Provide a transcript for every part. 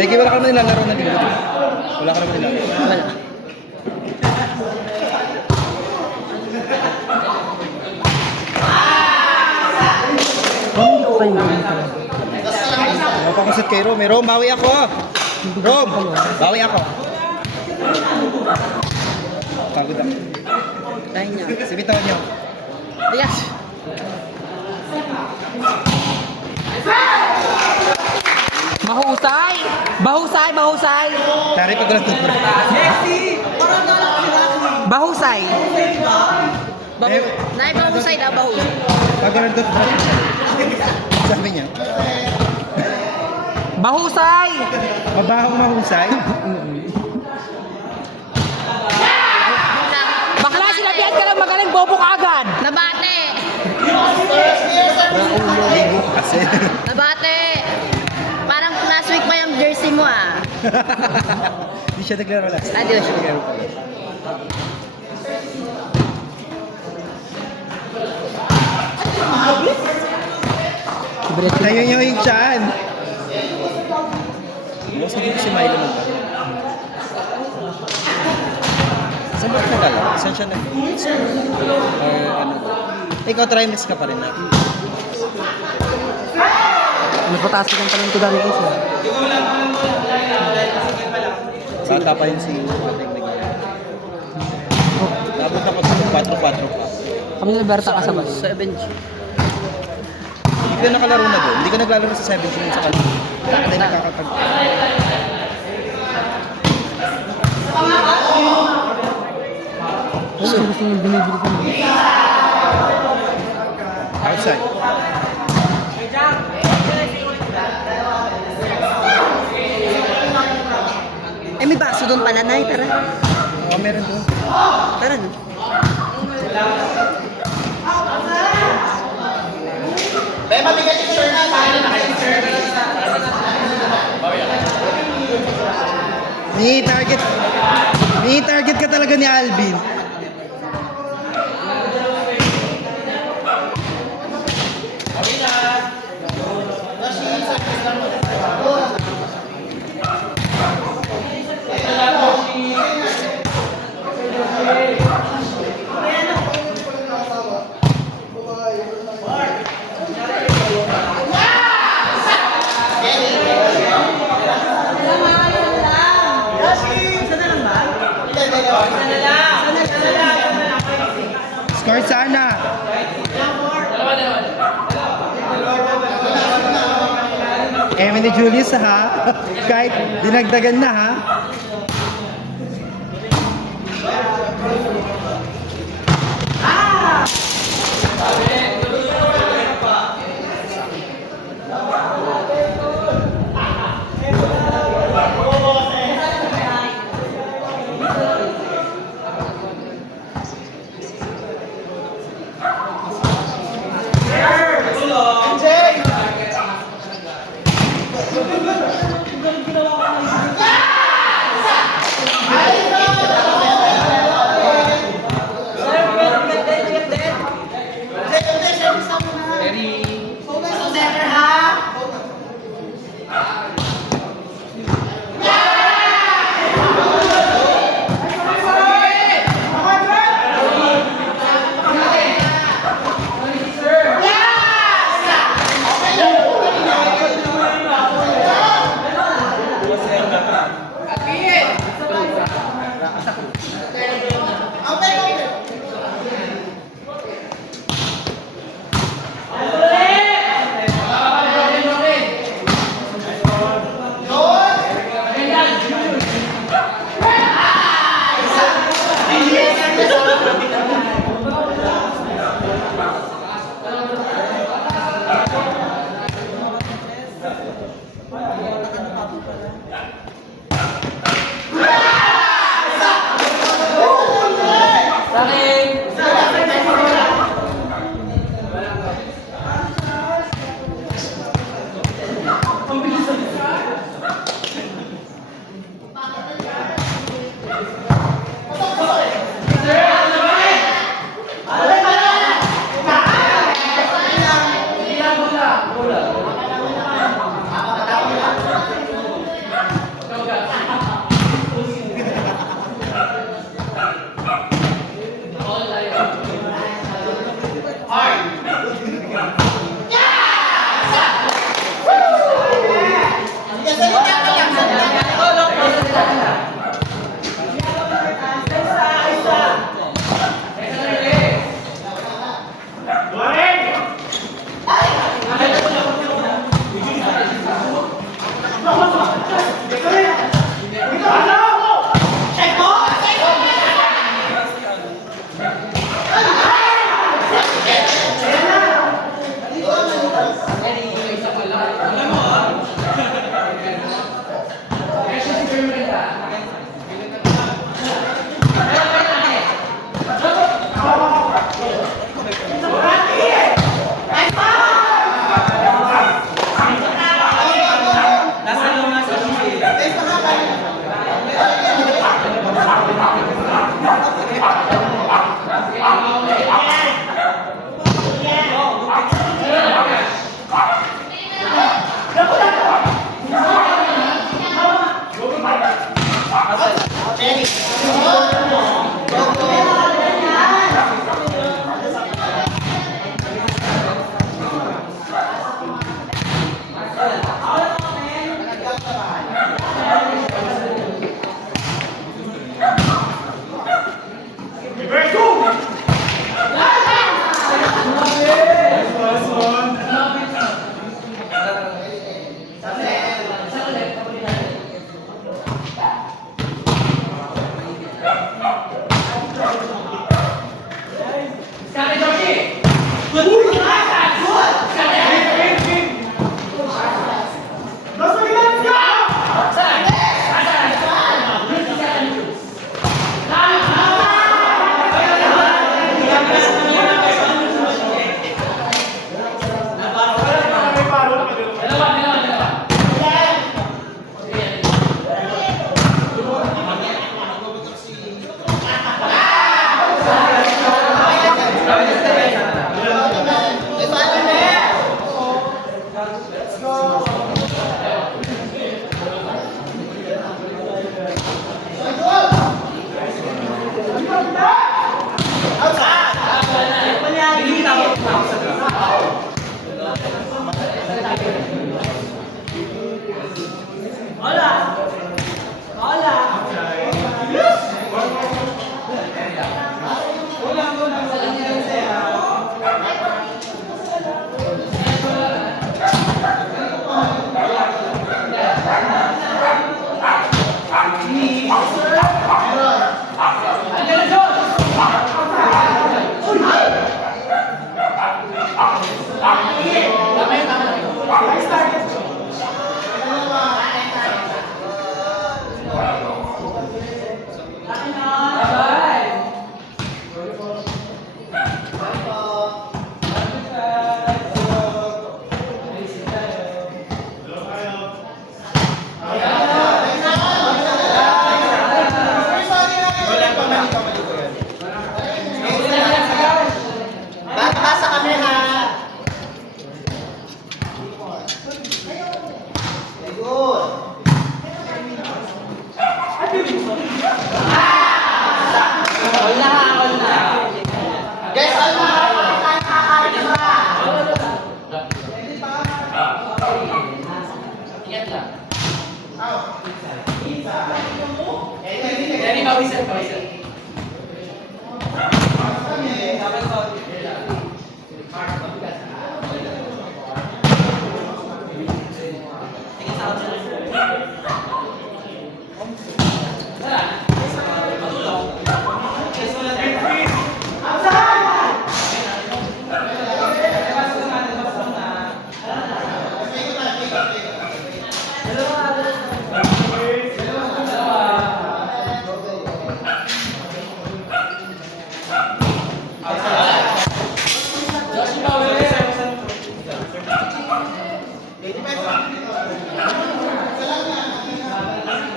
Becky, wala ka naman nilalaro na dito. Wala ka naman nilalaro. Wala. Hindi ko kayo ganito. Mapakusot kay Rome. Rome, bawi ako! Rome, bawi ako. Pagod ako. Tayo niya. Sibitawan niyo. Yes! Mahusay! Bahusay! Bahusay! Tari pag walang toothbrush. Bahusay! Eh, Nay, bahusay na bahusay. Pag walang toothbrush. Sabi niya. Bahusay! Mabahong mahusay. Bakla, sinabihan ka lang magaling, bobo ka agad! Nabate! Ligo kasi. Nabate! Parang last week pa yung jersey mo ah. Hindi siya naglaro last. Adios. Naglaro pala. Tayo niyo yung chan. Mas hindi ko si Milo mo pa. Saan ba ka naglalaro? Saan siya or ano? Ikaw trimest ka pa rin na. Nagpataas ka ng talent ko dami kasi. Bata pa yun si ating naglalaro. Nabot ako sa 4-4 pa. Kami ni Berta kasama. 7G. Hindi ka nakalaro na doon. Hindi ka naglalaro sa 17 sa kanila. Bakit tayo nakakapag... Gusto nyo binibili ko mo. Outside. Eh, may baso doon pala, Nay. Tara. Oo, meron doon. Tara no. Ni-target. Ni-target ka talaga ni Alvin. Score sana. Eme ni Julius ha. Kahit dinagdagan na ha.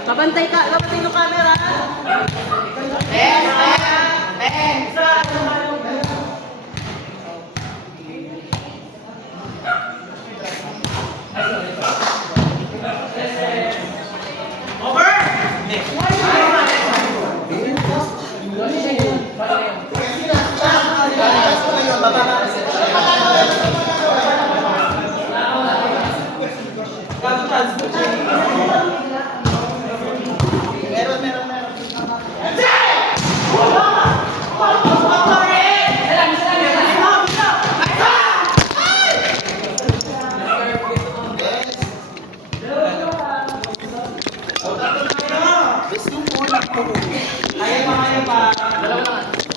Labantay ka, labantay yung camera.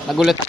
Nagulat